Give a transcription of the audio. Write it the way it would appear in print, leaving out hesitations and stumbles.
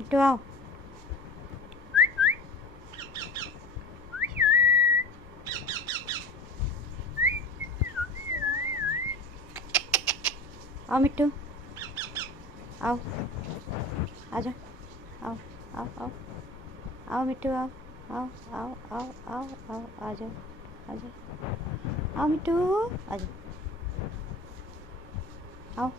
मिट्टू आओ। आओ मिट्टू आओ, आजा, आओ आओ आओ आओ मिट्टू आओ आओ आओ आओ आओ आओ, आ जाओ आ जाओ, आओ मिट्टू आ जाओ, आओ।